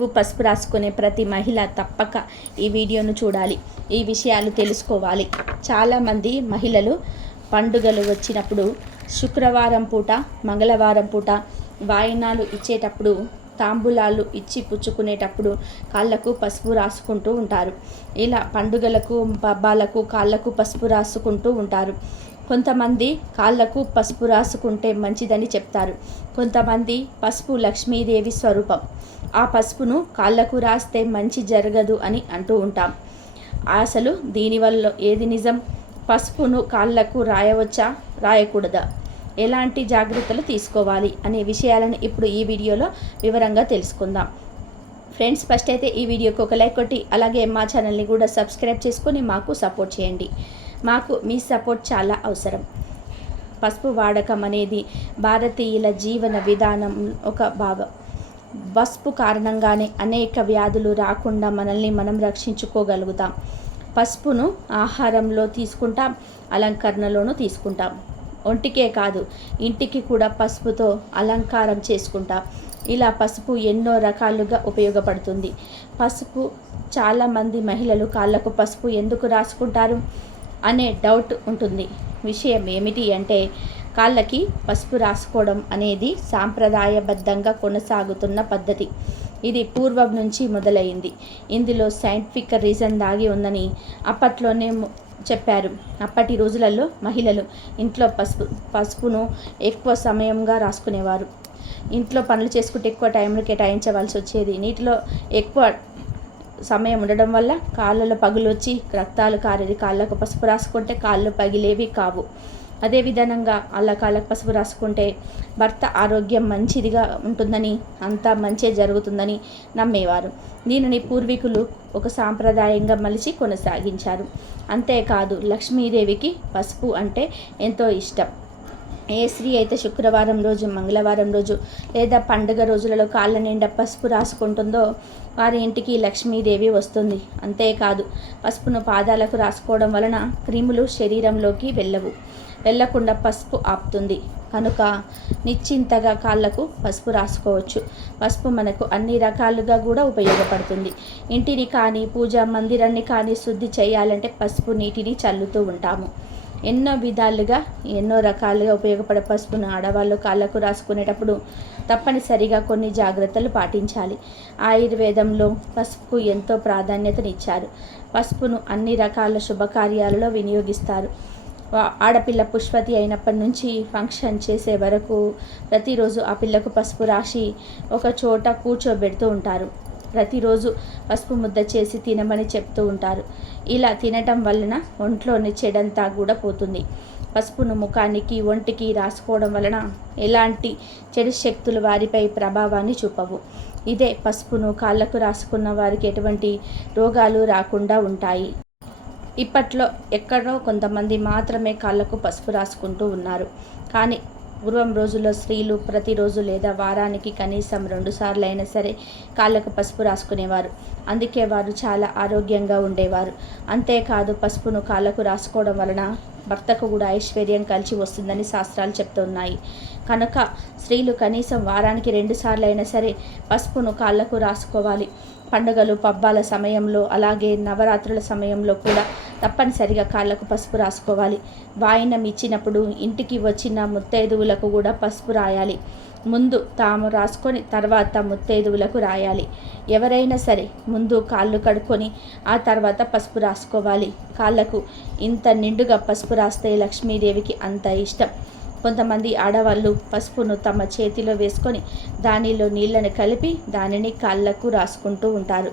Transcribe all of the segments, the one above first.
కాళ్ళకు పసుపు రాసుకునే ప్రతి మహిళ తప్పక ఈ వీడియోను చూడాలి. ఈ విషయాలు తెలుసుకోవాలి. చాలామంది మహిళలు పండుగలు వచ్చినప్పుడు శుక్రవారం పూట మంగళవారం పూట వాయినాలు ఇచ్చేటప్పుడు తాంబూలాలు ఇచ్చి పుచ్చుకునేటప్పుడు కాళ్ళకు పసుపు రాసుకుంటూ ఉంటారు. ఇలా పండుగలకు పబ్బాలకు కాళ్ళకు పసుపు రాసుకుంటూ ఉంటారు. కొంతమంది కాళ్ళకు పసుపు రాసుకుంటే మంచిదని చెప్తారు. కొంతమంది పసుపు లక్ష్మీదేవి స్వరూపం. ఆ పసుపును కాళ్ళకు రాస్తే మంచి జరగదు అని అంటూ ఉంటాం. అసలు దీనివల్ల ఏది నిజం? పసుపును కాళ్ళకు రాయవచ్చా? రాయకూడదా? ఎలాంటి జాగ్రత్తలు తీసుకోవాలి అనే విషయాలను ఇప్పుడు ఈ వీడియోలో వివరంగా తెలుసుకుందాం. ఫ్రెండ్స్ ఫస్ట్ అయితే ఈ వీడియోకి ఒక లైక్ కొట్టి అలాగే మా ఛానల్ని కూడా సబ్స్క్రైబ్ చేసుకొని మాకు సపోర్ట్ చేయండి. మాకు మీ సపోర్ట్ చాలా అవసరం. పసుపు వాడకం అనేది భారతీయుల జీవన విధానం ఒక భాగం. పసుపు కారణంగానే అనేక వ్యాధులు రాకుండా మనల్ని మనం రక్షించుకోగలుగుతాం. పసుపును ఆహారంలో తీసుకుంటాం అలంకరణలోనూ తీసుకుంటాం. ఒంటికే కాదు ఇంటికి కూడా పసుపుతో అలంకారం చేసుకుంటాం. ఇలా పసుపు ఎన్నో రకాలుగా ఉపయోగపడుతుంది. పసుపు చాలామంది మహిళలు కాళ్ళకు పసుపు ఎందుకు రాసుకుంటారు? అనే డౌట్ ఉంటుంది. విషయం ఏమిటి అంటే కాళ్ళకి పసుపు రాసుకోవడం అనేది సాంప్రదాయబద్ధంగా కొనసాగుతున్న పద్ధతి. ఇది పూర్వం నుంచి మొదలైంది. ఇందులో సైంటిఫిక్ రీజన్ దాగి ఉందని అప్పట్లోనే చెప్పారు. అప్పటి రోజులలో మహిళలు ఇంట్లో పసుపు పసుపును ఎక్కువ సమయంగా రాసుకునేవారు. ఇంట్లో పనులు చేసుకుంటే ఎక్కువ టైంను కేటాయించవలసి వచ్చేది. నీటిలో ఎక్కువ సమయం ఉండడం వల్ల కాళ్ళలో పగులు వచ్చి రక్తాలు కారేది. కాళ్ళకు పసుపు రాసుకుంటే కాళ్ళు పగిలేవి కావు. అదే విధానంగా అలా కాళ్ళకు పసుపు రాసుకుంటే భర్త ఆరోగ్యం మంచిదిగా ఉంటుందని అంతా మంచి జరుగుతుందని నమ్మేవారు. దీనిని పూర్వీకులు ఒక సాంప్రదాయంగా మలిచి కొనసాగించారు. అంతేకాదు లక్ష్మీదేవికి పసుపు అంటే ఎంతో ఇష్టం. ఏ స్త్రీ అయితే శుక్రవారం రోజు మంగళవారం రోజు లేదా పండుగ రోజులలో కాళ్ళ నిండా పసుపు రాసుకుంటుందో వారి ఇంటికి లక్ష్మీదేవి వస్తుంది. అంతేకాదు పసుపును పాదాలకు రాసుకోవడం వలన క్రిములు శరీరంలోకి వెళ్ళవు. వెళ్ళకుండా పసుపు ఆపుతుంది. కనుక నిశ్చింతగా కాళ్ళకు పసుపు రాసుకోవచ్చు. పసుపు మనకు అన్ని రకాలుగా కూడా ఉపయోగపడుతుంది. ఇంటిని కానీ పూజా మందిరాన్ని కానీ శుద్ధి చేయాలంటే పసుపు నీటిని చల్లుతూ ఉంటాము. ఎన్నో విధాలుగా ఎన్నో రకాలుగా ఉపయోగపడే పసుపును ఆడవాళ్ళు కాళ్ళకు రాసుకునేటప్పుడు తప్పనిసరిగా కొన్ని జాగ్రత్తలు పాటించాలి. ఆయుర్వేదంలో పసుపుకు ఎంతో ప్రాధాన్యతనిచ్చారు. పసుపును అన్ని రకాల శుభకార్యాలలో వినియోగిస్తారు. ఆడపిల్ల పుష్పతి అయినప్పటి నుంచి ఫంక్షన్ చేసే వరకు ప్రతిరోజు ఆ పిల్లకు పసుపు రాసి ఒక చోట కూర్చోబెడుతూ ఉంటారు. ప్రతిరోజు పసుపు ముద్ద చేసి తినమని చెప్తూ ఉంటారు. ఇలా తినటం వలన ఒంట్లోని చెడంతా కూడా పోతుంది. పసుపును ముఖానికి ఒంటికి రాసుకోవడం వలన ఎలాంటి చెడు శక్తులు వారిపై ప్రభావాన్ని చూపవు. ఇదే పసుపును కాళ్ళకు రాసుకున్న వారికి ఎటువంటి రోగాలు రాకుండా ఉంటాయి. ఇప్పట్లో ఎక్కడో కొంతమంది మాత్రమే కాళ్ళకు పసుపు రాసుకుంటూ ఉన్నారు. కానీ పూర్వం రోజుల్లో స్త్రీలు ప్రతిరోజు లేదా వారానికి కనీసం రెండు సార్లు అయినా సరే కాళ్ళకు పసుపు రాసుకునేవారు. అందుకే వారు చాలా ఆరోగ్యంగా ఉండేవారు. అంతేకాదు పసుపును కాళ్ళకు రాసుకోవడం వలన భర్తకు కూడా ఐశ్వర్యం కలిసి వస్తుందని శాస్త్రాలు చెప్తున్నాయి. కనుక స్త్రీలు కనీసం వారానికి రెండు సార్లు అయినా సరే పసుపును కాళ్ళకు రాసుకోవాలి. పండుగలు పబ్బాల సమయంలో అలాగే నవరాత్రుల సమయంలో కూడా తప్పనిసరిగా కాళ్ళకు పసుపు రాసుకోవాలి. వాయినం ఇచ్చినప్పుడు ఇంటికి వచ్చిన ముత్తైదువులకు కూడా పసుపు రాయాలి. ముందు తాము రాసుకొని తర్వాత ముత్తైదువులకు రాయాలి. ఎవరైనా సరే ముందు కాళ్ళు కడుక్కొని ఆ తర్వాత పసుపు రాసుకోవాలి. కాళ్ళకు ఇంత నిండుగా పసుపు రాస్తే లక్ష్మీదేవికి అంత ఇష్టం. కొంతమంది ఆడవాళ్ళు పసుపును తమ చేతిలో వేసుకొని దానిలో నీళ్ళను కలిపి దానిని కాళ్ళకు రాసుకుంటూ ఉంటారు.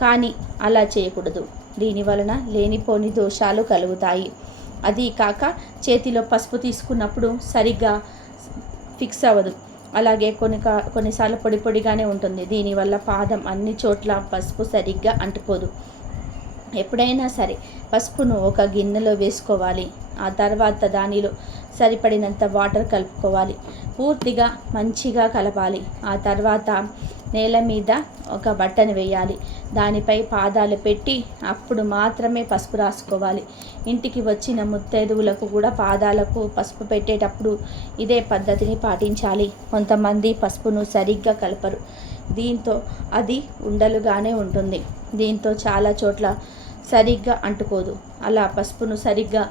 కానీ అలా చేయకూడదు. దీని వలన లేనిపోని దోషాలు కలుగుతాయి. అది కాక చేతిలో పసుపు తీసుకున్నప్పుడు సరిగ్గా ఫిక్స్ అవ్వదు. అలాగే కొన్ని కొన్నిసార్లు పొడి పొడిగానే ఉంటుంది. దీనివల్ల పాదం అన్ని చోట్ల పసుపు సరిగ్గా అంటుకోదు. ఎప్పుడైనా సరే పసుపును ఒక గిన్నెలో వేసుకోవాలి. ఆ తర్వాత దానిలో సరిపడినంత వాటర్ కలుపుకోవాలి. పూర్తిగా మంచిగా కలపాలి. ఆ తర్వాత నేల మీద ఒక బట్టను వేయాలి. దానిపై పాదాలు పెట్టి అప్పుడు మాత్రమే పసుపు రాసుకోవాలి. ఇంటికి వచ్చిన ముత్తైదువులకు కూడా పాదాలకు పసుపు పెట్టేటప్పుడు ఇదే పద్ధతిని పాటించాలి. కొంతమంది పసుపును సరిగ్గా కలపరు. దీంతో అది ఉండలుగానే ఉంటుంది. దీంతో చాలా చోట్ల సరిగ్గా అంటుకోదు. అలా పసుపును సరిగ్గా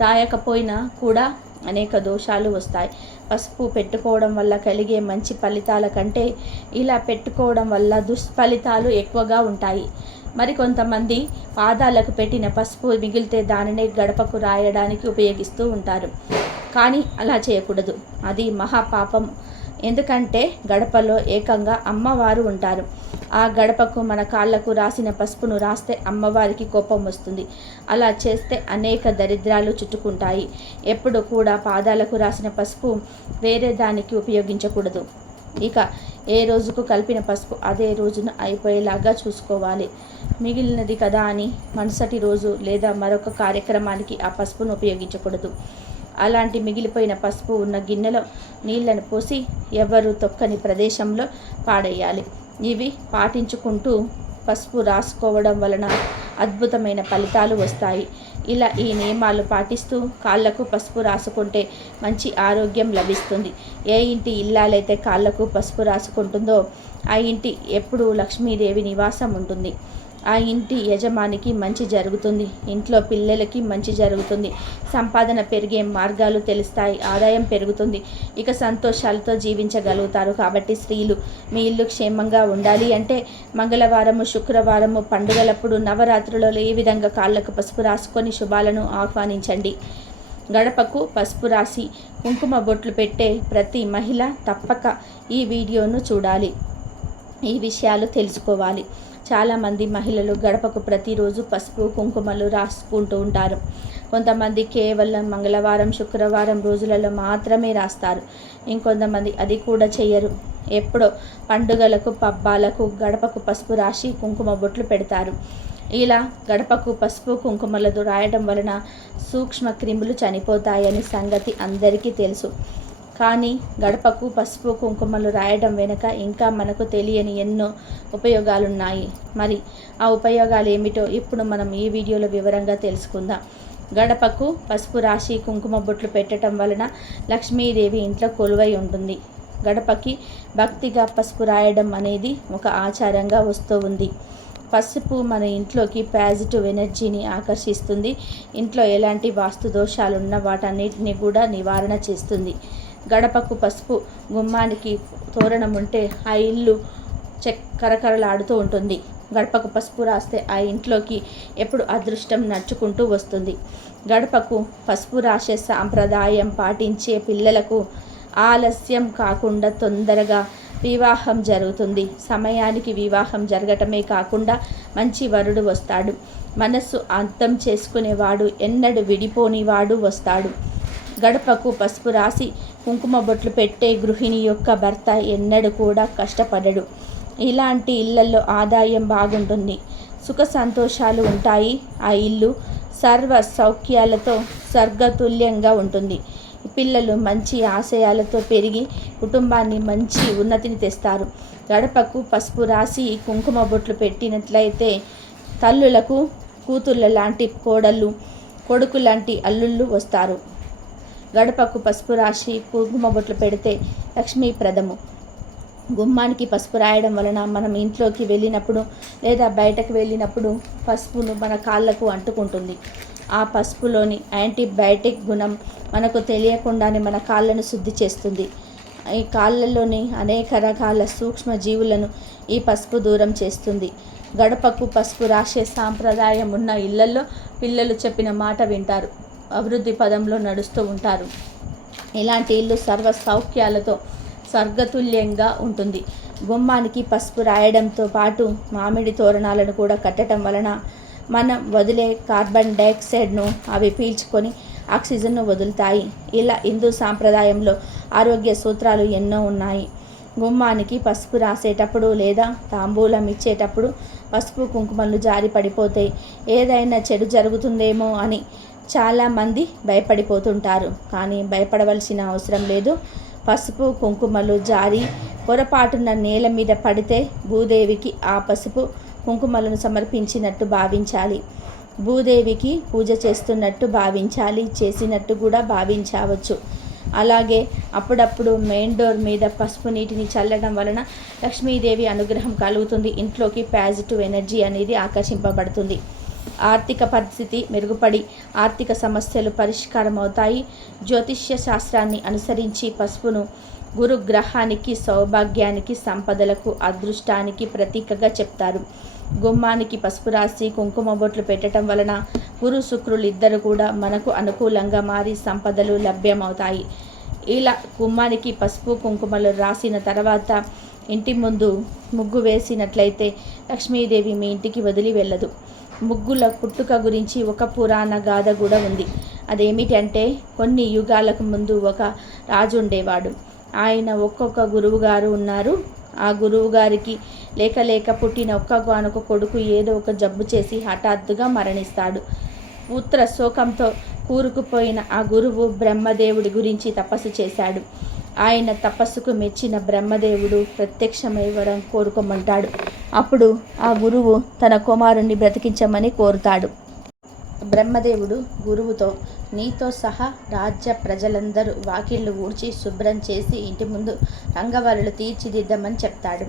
రాయకపోయినా కూడా అనేక దోషాలు వస్తాయి. పసుపు పెట్టుకోవడం వల్ల కలిగే మంచి ఫలితాల కంటే ఇలా పెట్టుకోవడం వల్ల దుష్ఫలితాలు ఎక్కువగా ఉంటాయి. మరి కొంతమంది పాదాలకు పెట్టిన పసుపు మిగిలితే దానినే గడపకు రాయడానికి ఉపయోగిస్తూ ఉంటారు. కానీ అలా చేయకూడదు. అది మహాపాపం. ఎందుకంటే గడపలో ఏకంగా అమ్మవారు ఉంటారు. ఆ గడపకు మన కాళ్ళకు రాసిన పసుపును రాస్తే అమ్మవారికి కోపం వస్తుంది. అలా చేస్తే అనేక దరిద్రాలు చుట్టుకుంటాయి. ఎప్పుడు కూడా పాదాలకు రాసిన పసుపు వేరే దానికి ఉపయోగించకూడదు. ఇక ఏ రోజుకు కలిపిన పసుపు అదే రోజున అయిపోయేలాగా చూసుకోవాలి. మిగిలినది కదా అని మరుసటి రోజు లేదా మరొక కార్యక్రమానికి ఆ పసుపును ఉపయోగించకూడదు. అలాంటి మిగిలిపోయిన పసుపు ఉన్న గిన్నెలో నీళ్ళను పోసి ఎవరు తొక్కని ప్రదేశంలో పాడేయాలి. ఇవి పాటించుకుంటూ పసుపు రాసుకోవడం వలన అద్భుతమైన ఫలితాలు వస్తాయి. ఇలా ఈ నియమాలు పాటిస్తూ కాళ్ళకు పసుపు రాసుకుంటే మంచి ఆరోగ్యం లభిస్తుంది. ఏ ఇంటి ఇల్లాలైతే కాళ్ళకు పసుపు రాసుకుంటుందో ఆ ఇంటి ఎప్పుడూ లక్ష్మీదేవి నివాసం ఉంటుంది. ఆ ఇంటి యజమానికి మంచి జరుగుతుంది. ఇంట్లో పిల్లలకి మంచి జరుగుతుంది. సంపాదన పెరిగే మార్గాలు తెలుస్తాయి. ఆదాయం పెరుగుతుంది. ఇక సంతోషాలతో జీవించగలుగుతారు. కాబట్టి స్త్రీలు మీ ఇల్లు క్షేమంగా ఉండాలి అంటే మంగళవారము శుక్రవారము పండుగలప్పుడు నవరాత్రులలో ఏ విధంగా కాళ్ళకు పసుపు రాసుకొని శుభాలను ఆహ్వానించండి. గడపకు పసుపు రాసి కుంకుమ బొట్లు పెట్టే ప్రతి మహిళ తప్పక ఈ వీడియోను చూడాలి. ఈ విషయాలు తెలుసుకోవాలి. చాలామంది మహిళలు గడపకు ప్రతిరోజు పసుపు కుంకుమలు రాసుకుంటూ ఉంటారు. కొంతమంది కేవలం మంగళవారం శుక్రవారం రోజులలో మాత్రమే రాస్తారు. ఇంకొంతమంది అది కూడా చెయ్యరు. ఎప్పుడో పండుగలకు పబ్బాలకు గడపకు పసుపు రాసి కుంకుమ బొట్లు పెడతారు. ఇలా గడపకు పసుపు కుంకుమలతో రాయడం వలన సూక్ష్మ క్రిములు చనిపోతాయని సంగతి అందరికీ తెలుసు. కానీ గడపకు పసుపు కుంకుమలు రాయడం వెనుక ఇంకా మనకు తెలియని ఎన్నో ఉపయోగాలున్నాయి. మరి ఆ ఉపయోగాలు ఏమిటో ఇప్పుడు మనం ఈ వీడియోలో వివరంగా తెలుసుకుందాం. గడపకు పసుపు రాసి కుంకుమ బొట్లు పెట్టడం వలన లక్ష్మీదేవి ఇంట్లో కొలువై ఉంటుంది. గడపకి భక్తిగా పసుపు రాయడం అనేది ఒక ఆచారంగా వస్తూ ఉంది. పసుపు మన ఇంట్లోకి పాజిటివ్ ఎనర్జీని ఆకర్షిస్తుంది. ఇంట్లో ఎలాంటి వాస్తు దోషాలున్న వాటన్నిటిని కూడా నివారణ చేస్తుంది. గడపకు పసుపు గుమ్మానికి తోరణం ఉంటే ఆ ఇల్లు చెక్ కరకరలాడుతూ ఉంటుంది. గడపకు పసుపు రాస్తే ఆ ఇంట్లోకి ఎప్పుడు అదృష్టం నడుచుకుంటూ వస్తుంది. గడపకు పసుపు రాసే సాంప్రదాయం పాటించే పిల్లలకు ఆలస్యం కాకుండా తొందరగా వివాహం జరుగుతుంది. సమయానికి వివాహం జరగటమే కాకుండా మంచి వరుడు వస్తాడు. మనస్సు అర్థం చేసుకునేవాడు ఎన్నడు విడిపోనివాడు వస్తాడు. గడపకు పసుపు రాసి కుంకుమ బొట్లు పెట్టే గృహిణి యొక్క భర్త ఎన్నడూ కూడా కష్టపడడు. ఇలాంటి ఇళ్ళలో ఆదాయం బాగుంటుంది. సుఖ సంతోషాలు ఉంటాయి. ఆ ఇల్లు సర్వ సౌఖ్యాలతో స్వర్గతుల్యంగా ఉంటుంది. పిల్లలు మంచి ఆశయాలతో పెరిగి కుటుంబాన్ని మంచి ఉన్నతిని తెస్తారు. గడపకు పసుపు రాసి కుంకుమ బొట్లు పెట్టినట్లయితే తల్లులకు కూతుళ్ళ లాంటి కోడళ్ళు కొడుకు లాంటి అల్లుళ్ళు వస్తారు. గడపకు పసుపు రాసి కుంకుమ బొట్లు పెడితే లక్ష్మీప్రదము గుమ్మానికి పసుపు రాయడం వలన మనం ఇంట్లోకి వెళ్ళినప్పుడు లేదా బయటకు వెళ్ళినప్పుడు పసుపును మన కాళ్ళకు అంటుకుంటుంది. ఆ పసుపులోని యాంటీబయాటిక్ గుణం మనకు తెలియకుండానే మన కాళ్ళను శుద్ధి చేస్తుంది. ఈ కాళ్ళలోని అనేక రకాల సూక్ష్మ జీవులను ఈ పసుపు దూరం చేస్తుంది. గడపకు పసుపు రాసే సాంప్రదాయం ఉన్న ఇళ్ళలో పిల్లలు చెప్పిన మాట వింటారు. అభివృద్ధి పదంలో నడుస్తూ ఉంటారు. ఇలాంటి ఇల్లు సర్వ సౌఖ్యాలతో స్వర్గతుల్యంగా ఉంటుంది. గుమ్మానికి పసుపు రాయడంతో పాటు మామిడి తోరణాలను కూడా కట్టడం వలన మనం వదిలే కార్బన్ డైఆక్సైడ్ను అవి పీల్చుకొని ఆక్సిజన్ను వదులుతాయి. ఇలా హిందూ సాంప్రదాయంలో ఆరోగ్య సూత్రాలు ఎన్నో ఉన్నాయి. గుమ్మానికి పసుపు రాసేటప్పుడు లేదా తాంబూలం ఇచ్చేటప్పుడు పసుపు కుంకుమలు జారి పడిపోతాయి. ఏదైనా చెడు జరుగుతుందేమో అని చాలామంది భయపడిపోతుంటారు. కానీ భయపడవలసిన అవసరం లేదు. పసుపు కుంకుమలు జారి పొరపాటున నేల మీద పడితే భూదేవికి ఆ పసుపు కుంకుమలను సమర్పించినట్టు భావించాలి. భూదేవికి పూజ చేస్తున్నట్టు భావించాలి చేసినట్టు కూడా భావించవచ్చు. అలాగే అప్పుడప్పుడు మెయిన్ డోర్ మీద పసుపు నీటిని చల్లడం వలన లక్ష్మీదేవి అనుగ్రహం కలుగుతుంది. ఇంట్లోకి పాజిటివ్ ఎనర్జీ అనేది ఆకర్షింపబడుతుంది. ఆర్థిక పరిస్థితి మెరుగుపడి ఆర్థిక సమస్యలు పరిష్కారం అవుతాయి జ్యోతిష్య శాస్త్రాన్ని అనుసరించి పసుపును గురు గ్రహానికి సౌభాగ్యానికి సంపదలకు అదృష్టానికి ప్రతీకగా చెప్తారు. గుమ్మానికి పసుపు రాసి కుంకుమ బొట్లు పెట్టడం వలన గురు శుక్రులు ఇద్దరు కూడా మనకు అనుకూలంగా మారి సంపదలు లభ్యమవుతాయి. ఇలా గుమ్మానికి పసుపు కుంకుమలు రాసిన తర్వాత ఇంటి ముందు ముగ్గు వేసినట్లయితే లక్ష్మీదేవి మీ ఇంటికి వదిలి వెళ్ళదు. ముగ్గుల పుట్టుక గురించి ఒక పురాణ గాథ కూడా ఉంది. అదేమిటంటే కొన్ని యుగాలకు ముందు ఒక రాజు ఉండేవాడు. ఆయన ఒక్కొక్క గురువుగారు ఉన్నారు. ఆ గురువు గారికి లేక లేక పుట్టిన ఒక్కగానొక కొడుకు ఏదో ఒక జబ్బు చేసి హఠాత్తుగా మరణిస్తాడు. పుత్ర శోకంతో కూరుకుపోయిన ఆ గురువు బ్రహ్మదేవుడి గురించి తపస్సు చేశాడు. ఆయన తపస్సుకు మెచ్చిన బ్రహ్మదేవుడు ప్రత్యక్షమైవ్వడం కోరుకోమంటాడు. అప్పుడు ఆ గురువు తన కుమారుణ్ణి బ్రతికించమని కోరుతాడు. బ్రహ్మదేవుడు గురువుతో నీతో సహా రాజ్య ప్రజలందరూ వాకిళ్ళు ఊడ్చి శుభ్రం చేసి ఇంటి ముందు రంగవల్లులు తీర్చిదిద్దామని చెప్తాడు.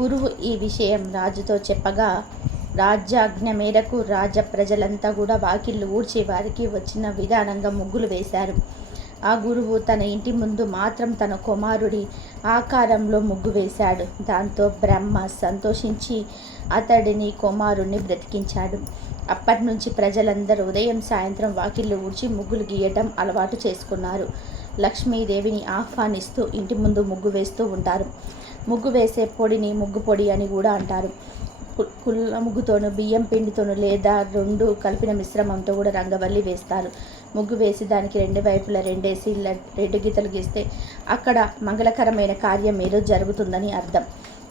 గురువు ఈ విషయం రాజుతో చెప్పగా రాజ్యాజ్ఞ మేరకు రాజ ప్రజలంతా కూడా వాకిళ్ళు ఊడ్చి వారికి వచ్చిన విధానంగా ముగ్గులు వేశారు. ఆ గురువు తన ఇంటి ముందు మాత్రం తన కుమారుడి ఆకారంలో ముగ్గు వేశాడు. దాంతో బ్రహ్మ సంతోషించి అతడిని కుమారుణ్ణి బ్రతికించాడు. అప్పటి నుంచి ప్రజలందరూ ఉదయం సాయంత్రం వాకిళ్ళు ఊడ్చి ముగ్గులు గీయటం అలవాటు చేసుకున్నారు. లక్ష్మీదేవిని ఆహ్వానిస్తూ ఇంటి ముందు ముగ్గు వేస్తూ ఉంటారు. ముగ్గు వేసే పొడిని ముగ్గు పొడి అని కూడా అంటారు. కుల్ల ముగ్గుతోను బియ్యం పిండితోను లేదా రెండు కలిపిన మిశ్రమంతో కూడా రంగవల్లి వేస్తారు. ముగ్గు వేసి దానికి రెండు వైపులా రెండేసి రెండు గీతలు గీస్తే అక్కడ మంగళకరమైన కార్యం ఏదో జరుగుతుందని అర్థం.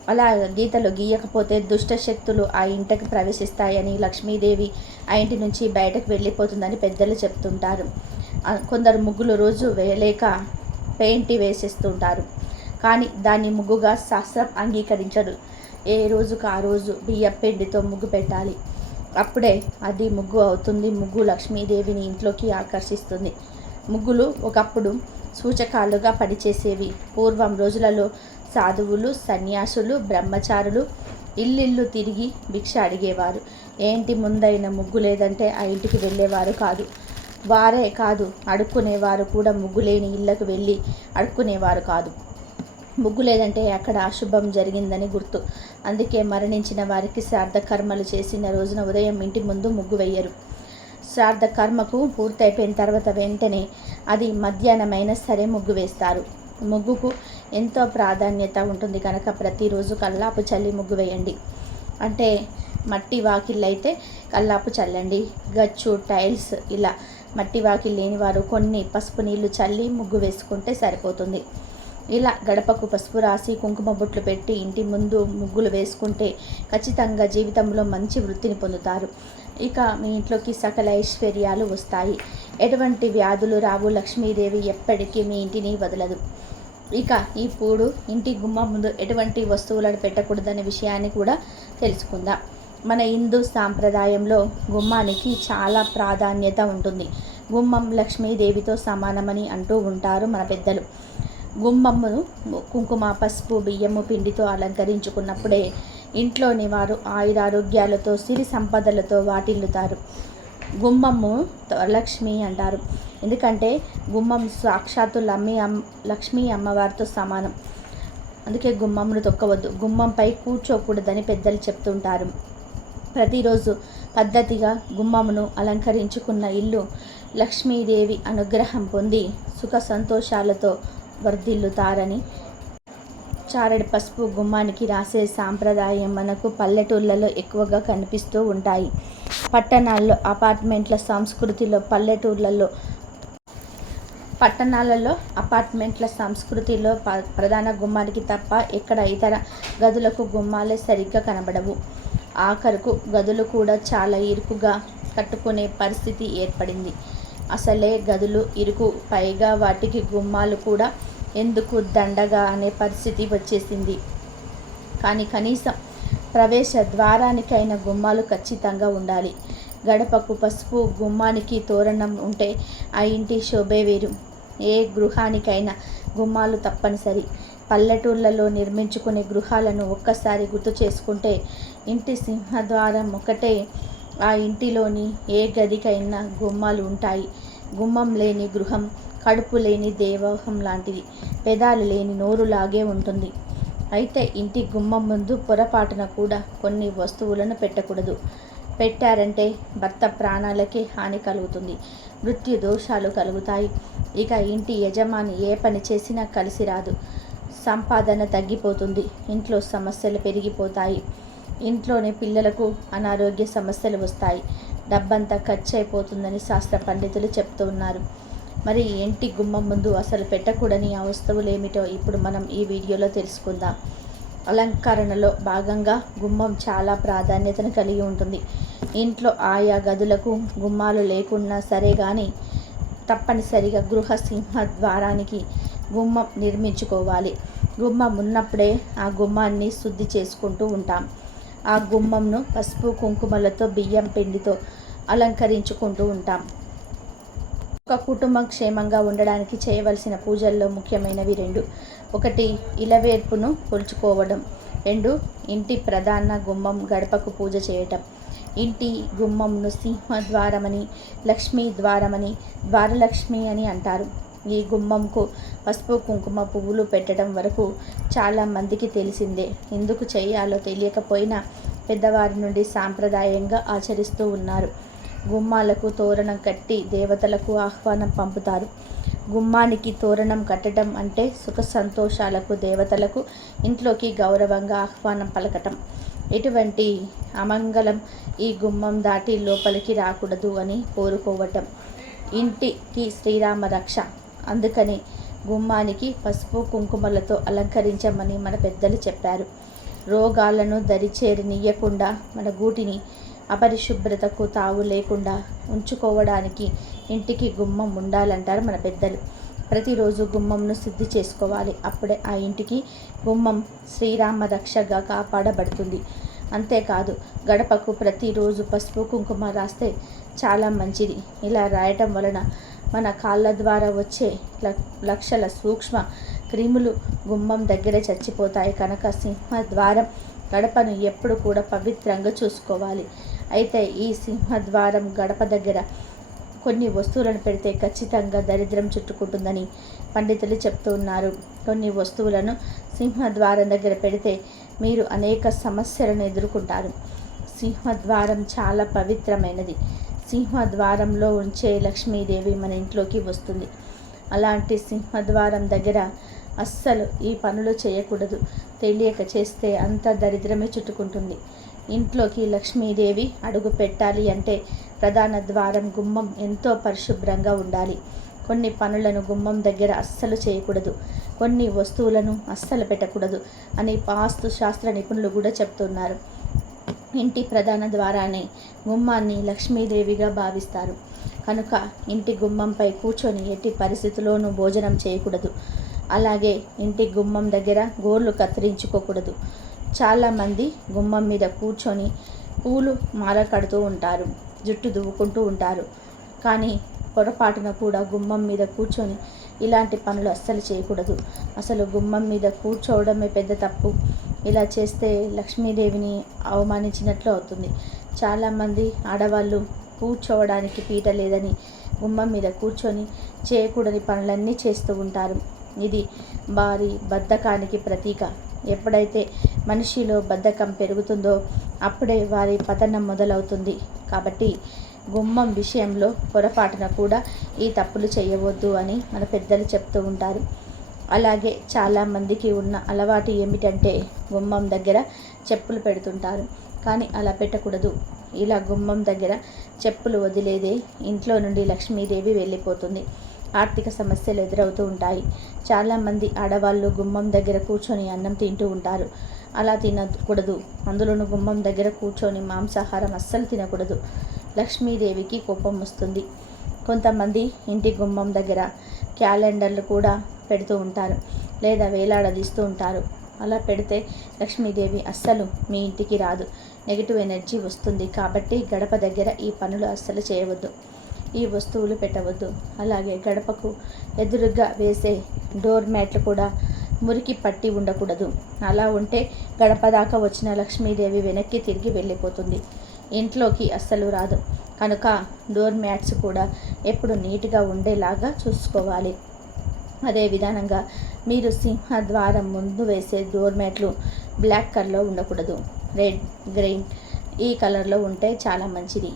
అలా గీతలు గీయకపోతే దుష్ట శక్తులు ఆ ఇంటికి ప్రవేశిస్తాయని లక్ష్మీదేవి ఆ ఇంటి నుంచి బయటకు వెళ్ళిపోతుందని పెద్దలు చెప్తుంటారు. కొందరు ముగ్గులు రోజు వేయలేక పెయింట్ వేసేస్తుంటారు. కానీ దాన్ని ముగ్గుగా శాస్త్రం అంగీకరించదు. ఏ రోజుకు ఆ రోజు బియ్య పిండితో ముగ్గు పెట్టాలి. అప్పుడే అది ముగ్గు అవుతుంది. ముగ్గు లక్ష్మీదేవిని ఇంట్లోకి ఆకర్షిస్తుంది. ముగ్గులు ఒకప్పుడు సూచకాలుగా పనిచేసేవి. పూర్వం రోజులలో సాధువులు సన్యాసులు బ్రహ్మచారులు ఇల్లిల్లు తిరిగి భిక్ష అడిగేవారు. ఏంటి ముందైన ముగ్గు లేదంటే ఆ ఇంటికి వెళ్ళేవారు కాదు. వారే కాదు అడుక్కునేవారు కూడా ముగ్గు లేని ఇళ్ళకు వెళ్ళి అడుక్కునేవారు కాదు. ముగ్గు లేదంటే అక్కడ అశుభం జరిగిందని గుర్తు. అందుకే మరణించిన వారికి శ్రాద్ధ కర్మలు చేసిన రోజున ఉదయం ఇంటి ముందు ముగ్గు వేయరు. శ్రాద్ధ కర్మకు పూర్తయిపోయిన తర్వాత వెంటనే అది మధ్యాహ్నమైనా సరే ముగ్గు వేస్తారు. ముగ్గుకు ఎంతో ప్రాధాన్యత ఉంటుంది కనుక ప్రతిరోజు కల్లాపు చల్లి ముగ్గు వేయండి. అంటే మట్టి వాకిళ్ళు అయితే కల్లాపు చల్లండి. గచ్చు టైల్స్ ఇలా మట్టి వాకిల్ లేని వారు కొన్ని పసుపు నీళ్ళు చల్లి ముగ్గు వేసుకుంటే సరిపోతుంది. ఇలా గడపకు పసుపు రాసి కుంకుమ బొట్లు పెట్టి ఇంటి ముందు ముగ్గులు వేసుకుంటే ఖచ్చితంగా జీవితంలో మంచి వృత్తిని పొందుతారు. ఇక మీ ఇంట్లోకి సకల ఐశ్వర్యాలు వస్తాయి. ఎటువంటి వ్యాధులు రావు. లక్ష్మీదేవి ఎప్పటికీ మీ ఇంటిని వదలదు. ఇక ఈ పూడు ఇంటి గుమ్మ ముందు ఎటువంటి వస్తువులను పెట్టకూడదనే విషయాన్ని కూడా తెలుసుకుందాం. మన హిందూ సాంప్రదాయంలో గుమ్మానికి చాలా ప్రాధాన్యత ఉంటుంది. గుమ్మం లక్ష్మీదేవితో సమానమని అంటూ ఉంటారు మన పెద్దలు. గుమ్మమ్మను కుంకుమ పసుపు బియ్యము పిండితో అలంకరించుకున్నప్పుడే ఇంట్లోని వారు ఆయురారోగ్యాలతో సిరి సంపదలతో వాటిల్లుతారు. గుమ్మము లక్ష్మి అంటారు. ఎందుకంటే గుమ్మం సాక్షాత్తు లమ్మి అమ్మ లక్ష్మీ అమ్మవారితో సమానం. అందుకే గుమ్మమును తొక్కవద్దు. గుమ్మంపై కూర్చోకూడదని పెద్దలు చెప్తుంటారు. ప్రతిరోజు పద్ధతిగా గుమ్మమును అలంకరించుకున్న ఇల్లు లక్ష్మీదేవి అనుగ్రహం పొంది సుఖ సంతోషాలతో వర్ధిల్లుతారని. చారడి పసుపు గుమ్మానికి రాసే సాంప్రదాయం మనకు పల్లెటూళ్ళలో ఎక్కువగా కనిపిస్తూ ఉంటాయి. పట్టణాల్లో అపార్ట్మెంట్ల సంస్కృతిలో పల్లెటూళ్ళలో పట్టణాలలో అపార్ట్మెంట్ల సంస్కృతిలో ప ప్రధాన గుమ్మానికి తప్ప ఎక్కడ ఇతర గదులకు గుమ్మాలే సరిగ్గా కనబడవు. ఆఖరుకు గదులు కూడా చాలా ఇరుకుగా కట్టుకునే పరిస్థితి ఏర్పడింది. అసలే గదులు ఇరుకు పైగా వాటికి గుమ్మాలు కూడా ఎందుకు దండగా అనే పరిస్థితి వచ్చేసింది. కానీ కనీసం ప్రవేశ ద్వారానికైన గుమ్మాలు ఖచ్చితంగా ఉండాలి. గడపకు పసుపు గుమ్మానికి తోరణం ఉంటే ఆ ఇంటి శోభే వేరు. ఏ గృహానికైనా గుమ్మాలు తప్పనిసరి. పల్లెటూళ్ళలో నిర్మించుకునే గృహాలను ఒక్కసారి గుర్తు చేసుకుంటే ఇంటి సింహద్వారం ఒకటే. ఆ ఇంటిలోని ఏ గదికైనా గుమ్మాలు ఉంటాయి. గుమ్మం లేని గృహం కడుపు లేని దేవాహం లాంటిది. పెదాలు లేని నోరులాగే ఉంటుంది. అయితే ఇంటి గుమ్మం ముందు పొరపాటున కూడా కొన్ని వస్తువులను పెట్టకూడదు. పెట్టారంటే భర్త ప్రాణాలకే హాని కలుగుతుంది. మృత్యు దోషాలు కలుగుతాయి. ఇక ఇంటి యజమాని ఏ పని చేసినా కలిసి రాదు. సంపాదన తగ్గిపోతుంది. ఇంట్లో సమస్యలు పెరిగిపోతాయి. ఇంట్లోనే పిల్లలకు అనారోగ్య సమస్యలు వస్తాయి. డబ్బంతా ఖర్చు అయిపోతుందని శాస్త్ర పండితులు చెప్తూ ఉన్నారు. మరి ఇంటి గుమ్మం ముందు అసలు పెట్టకూడని ఆ వస్తువులు ఏమిటో ఇప్పుడు మనం ఈ వీడియోలో తెలుసుకుందాం. అలంకరణలో భాగంగా గుమ్మం చాలా ప్రాధాన్యతను కలిగి ఉంటుంది. ఇంట్లో ఆయా గదులకు గుమ్మాలు లేకున్నా సరే కానీ తప్పనిసరిగా గృహ సింహద్వారానికి గుమ్మం నిర్మించుకోవాలి. గుమ్మం ఉన్నప్పుడే ఆ గుమ్మాన్ని శుద్ధి చేసుకుంటూ ఉంటాం. ఆ గుమ్మంను పసుపు కుంకుమలతో బియ్యం పిండితో అలంకరించుకుంటూ ఉంటాం. ఒక కుటుంబం క్షేమంగా ఉండడానికి చేయవలసిన పూజల్లో ముఖ్యమైనవి రెండు. ఒకటి ఇలవేర్పును కొలుచుకోవడం. రెండు ఇంటి ప్రధాన గుమ్మం గడపకు పూజ చేయటం. ఇంటి గుమ్మంను సింహద్వారమని లక్ష్మీ ద్వారమని ద్వారలక్ష్మి అని అంటారు. ఈ గుమ్మంకు పసుపు కుంకుమ పువ్వులు పెట్టడం వరకు చాలా మందికి తెలిసిందే. ఎందుకు చేయాలో తెలియకపోయినా పెద్దవారి నుండి సాంప్రదాయంగా ఆచరిస్తూ ఉన్నారు. గుమ్మాలకు తోరణం కట్టి దేవతలకు ఆహ్వానం పంపుతారు. గుమ్మానికి తోరణం కట్టడం అంటే సుఖ సంతోషాలకు దేవతలకు ఇంట్లోకి గౌరవంగా ఆహ్వానం పలకటం. ఎటువంటి అమంగళం ఈ గుమ్మం దాటి లోపలికి రాకూడదు అని కోరుకోవటం. ఇంటికి శ్రీరామ రక్ష. అందుకని గుమ్మానికి పసుపు కుంకుమలతో అలంకరించమని మన పెద్దలు చెప్పారు. రోగాలను దరిచేరనియకుండా మన గూటిని అపరిశుభ్రతకు తావు లేకుండా ఉంచుకోవడానికి ఇంటికి గుమ్మం ఉండాలంటారు మన పెద్దలు. ప్రతిరోజు గుమ్మంను శుద్ధి చేసుకోవాలి. అప్పుడే ఆ ఇంటికి గుమ్మం శ్రీరామ రక్షగా కాపాడబడుతుంది. అంతేకాదు గడపకు ప్రతిరోజు పసుపు కుంకుమ రాస్తే చాలా మంచిది. ఇలా రాయటం వలన మన కాళ్ళ ద్వారా వచ్చే లక్షల సూక్ష్మ క్రిములు గుమ్మం దగ్గర చచ్చిపోతాయి. కనుక సింహద్వారం గడపను ఎప్పుడు కూడా పవిత్రంగా చూసుకోవాలి. అయితే ఈ సింహద్వారం గడప దగ్గర కొన్ని వస్తువులను పెడితే ఖచ్చితంగా దరిద్రం చుట్టుకుంటుందని పండితులు చెప్తూ ఉన్నారు. కొన్ని వస్తువులను సింహద్వారం దగ్గర పెడితే మీరు అనేక సమస్యలను ఎదుర్కొంటారు. సింహద్వారం చాలా పవిత్రమైనది. సింహద్వారంలో ఉంచే లక్ష్మీదేవి మన ఇంట్లోకి వస్తుంది. అలాంటి సింహద్వారం దగ్గర అస్సలు ఈ పనులు చేయకూడదు. తెలియక చేస్తే అంత దరిద్రమే చుట్టుకుంటుంది. ఇంట్లోకి లక్ష్మీదేవి అడుగు పెట్టాలి అంటే ప్రధాన ద్వారం గుమ్మం ఎంతో పరిశుభ్రంగా ఉండాలి. కొన్ని పనులను గుమ్మం దగ్గర అస్సలు చేయకూడదు. కొన్ని వస్తువులను అస్సలు పెట్టకూడదు అని వాస్తు శాస్త్ర నిపుణులు కూడా చెప్తున్నారు. ఇంటి ప్రధాన ద్వారానే గుమ్మాన్ని లక్ష్మీదేవిగా భావిస్తారు. కనుక ఇంటి గుమ్మంపై కూర్చొని ఎట్టి పరిస్థితుల్లోనూ భోజనం చేయకూడదు. అలాగే ఇంటి గుమ్మం దగ్గర గోర్లు కత్తిరించుకోకూడదు. చాలామంది గుమ్మం మీద కూర్చొని పూలు మాల కడుతూ ఉంటారు జుట్టు దువ్వుకుంటూ ఉంటారు. కానీ పొరపాటున కూడా గుమ్మం మీద కూర్చొని ఇలాంటి పనులు అస్సలు చేయకూడదు. అసలు గుమ్మం మీద కూర్చోవడమే పెద్ద తప్పు. ఇలా చేస్తే లక్ష్మీదేవిని అవమానించినట్లు అవుతుంది. చాలామంది ఆడవాళ్ళు కూర్చోవడానికి పీట లేదని గుమ్మం మీద కూర్చొని చేయకూడని పనులన్నీ చేస్తూ ఉంటారు. ఇది వారి బద్ధకానికి ప్రతీక. ఎప్పుడైతే మనిషిలో బద్ధకం పెరుగుతుందో అప్పుడే వారి పతనం మొదలవుతుంది. కాబట్టి గుమ్మం విషయంలో పొరపాటున కూడా ఈ తప్పులు చేయవద్దు అని మన పెద్దలు చెప్తూ ఉంటారు. అలాగే చాలామందికి ఉన్న అలవాటు ఏమిటంటే గుమ్మం దగ్గర చెప్పులు పెడుతుంటారు. కానీ అలా పెట్టకూడదు. ఇలా గుమ్మం దగ్గర చెప్పులు వదిలేదే ఇంట్లో నుండి లక్ష్మీదేవి వెళ్ళిపోతుంది. ఆర్థిక సమస్యలు ఎదురవుతూ ఉంటాయి. చాలామంది ఆడవాళ్ళు గుమ్మం దగ్గర కూర్చొని అన్నం తింటూ ఉంటారు. అలా తినకూడదు. అందులోనూ గుమ్మం దగ్గర కూర్చొని మాంసాహారం అస్సలు తినకూడదు. లక్ష్మీదేవికి కోపం వస్తుంది. కొంతమంది ఇంటి గుమ్మం దగ్గర క్యాలెండర్లు కూడా పెడుతూ ఉంటారు. లేదా వేలాడదీస్తూ ఉంటారు. అలా పెడితే లక్ష్మీదేవి అస్సలు మీ ఇంటికి రాదు. నెగిటివ్ ఎనర్జీ వస్తుంది. కాబట్టి గడప దగ్గర ఈ పనులు అస్సలు చేయవద్దు. ఈ వస్తువులు పెట్టవద్దు. అలాగే గడపకు ఎదురుగా వేసే డోర్ మ్యాట్లు కూడా మురికి పట్టి ఉండకూడదు. అలా ఉంటే గడప దాకా వచ్చిన లక్ష్మీదేవి వెనక్కి తిరిగి వెళ్ళిపోతుంది. ఇంట్లోకి అస్సలు రాదు. కనుక డోర్ మ్యాట్స్ కూడా ఎప్పుడు నీట్గా ఉండేలాగా చూసుకోవాలి. అదే విధానంగా మీరు సింహద్వారం ముందు వేసే డోర్ మ్యాట్లు బ్లాక్ కలర్లో ఉండకూడదు. రెడ్ గ్రీన్ ఈ కలర్లో ఉంటే చాలా మంచిది.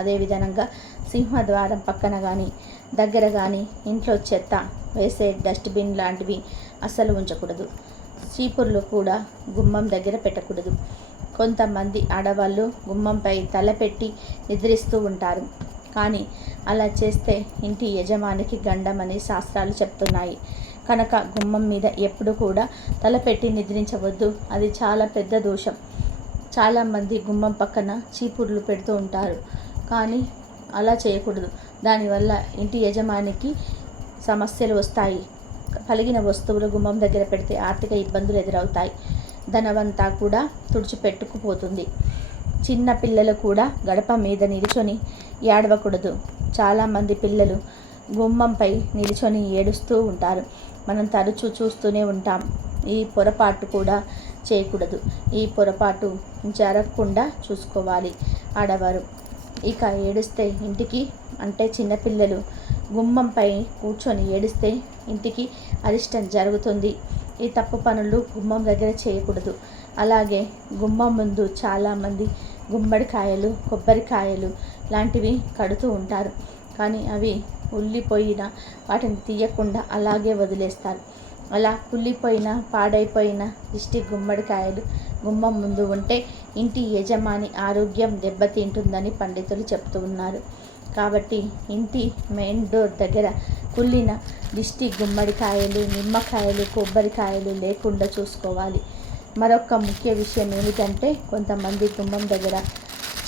అదేవిధంగా సింహద్వారం పక్కన కానీ దగ్గర కానీ ఇంట్లో చెత్త వేసే డస్ట్బిన్ లాంటివి అస్సలు ఉంచకూడదు. చీపుర్లు కూడా గుమ్మం దగ్గర పెట్టకూడదు. కొంతమంది ఆడవాళ్ళు గుమ్మంపై తలపెట్టి నిద్రిస్తూ ఉంటారు. కానీ అలా చేస్తే ఇంటి యజమానికి గండమని శాస్త్రాలు చెప్తున్నాయి. కనుక గుమ్మం మీద ఎప్పుడు కూడా తలపెట్టి నిద్రించవద్దు. అది చాలా పెద్ద దోషం. చాలామంది గుమ్మం పక్కన చీపుర్లు పెడుతూ ఉంటారు. కానీ అలా చేయకూడదు. దానివల్ల ఇంటి యజమానికి సమస్యలు వస్తాయి. పలిగిన వస్తువులు గుమ్మం దగ్గర పెడితే ఆర్థిక ఇబ్బందులు ఎదురవుతాయి. ధనవంతా కూడా తుడిచిపెట్టుకుపోతుంది. చిన్న పిల్లలు కూడా గడప మీద నిలుచొని ఏడవకూడదు. చాలామంది పిల్లలు గుమ్మంపై నిలుచొని ఏడుస్తూ ఉంటారు. మనం తరచూ చూస్తూనే ఉంటాం. ఈ పొరపాటు కూడా చేయకూడదు. ఈ పొరపాటు జరగకుండా చూసుకోవాలి. ఆడవారు ఇక ఏడుస్తే ఇంటికి అంటే చిన్నపిల్లలు గుమ్మంపై కూర్చొని ఏడిస్తే ఇంటికి అరిష్టం జరుగుతుంది. ఈ తప్పు పనులు గుమ్మం దగ్గర చేయకూడదు. అలాగే గుమ్మం ముందు చాలామంది గుమ్మడికాయలు కొబ్బరికాయలు లాంటివి కడుతూ ఉంటారు. కానీ అవి ఉల్లిపోయిన వాటిని తీయకుండా అలాగే వదిలేస్తారు. అలా కుళ్ళిపోయిన పాడైపోయిన దిష్టి గుమ్మడికాయలు గుమ్మం ముందు ఉంటే ఇంటి యజమాని ఆరోగ్యం దెబ్బతింటుందని పండితులు చెప్తూ ఉన్నారు. కాబట్టి ఇంటి మెయిన్ డోర్ దగ్గర కుళ్ళిన దిష్టి గుమ్మడికాయలు నిమ్మకాయలు కొబ్బరికాయలు లేకుండా చూసుకోవాలి. మరొక ముఖ్య విషయం ఏమిటంటే కొంతమంది గుమ్మం దగ్గర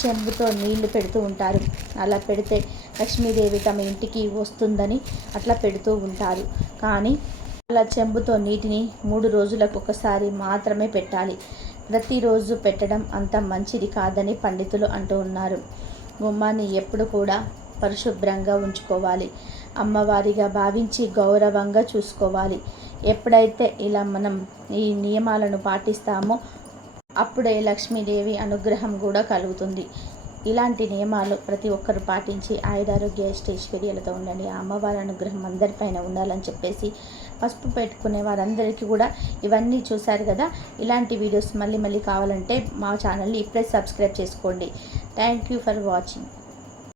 చెంబుతో నీళ్ళు పెడుతూ ఉంటారు. అలా పెడితే లక్ష్మీదేవి తమ ఇంటికి వస్తుందని అట్లా పెడుతూ ఉంటారు. కానీ అలా చెంబుతో నీటిని మూడు రోజులకు ఒకసారి మాత్రమే పెట్టాలి. ప్రతిరోజు పెట్టడం అంత మంచిది కాదని పండితులు అంటూ ఉన్నారు. గుమ్మాన్ని ఎప్పుడు కూడా పరిశుభ్రంగా ఉంచుకోవాలి. అమ్మవారిగా భావించి గౌరవంగా చూసుకోవాలి. ఎప్పుడైతే ఇలా మనం ఈ నియమాలను పాటిస్తామో అప్పుడే లక్ష్మీదేవి అనుగ్రహం కూడా కలుగుతుంది. ఇలాంటి నియమాలు ప్రతి ఒక్కరు పాటించి ఆయుధారోగ్య ఐశ్వర్యాలతో ఉండండి. ఆ అమ్మవారి అనుగ్రహం అందరిపైన ఉండాలని చెప్పేసి పసుపు పెట్టుకునే వారందరికీ కూడా ఇవన్నీ చూశారు కదా. ఇలాంటి వీడియోస్ మళ్ళీ మళ్ళీ కావాలంటే మా ఛానల్ని ఇప్పుడే సబ్స్క్రైబ్ చేసుకోండి. Thank you for watching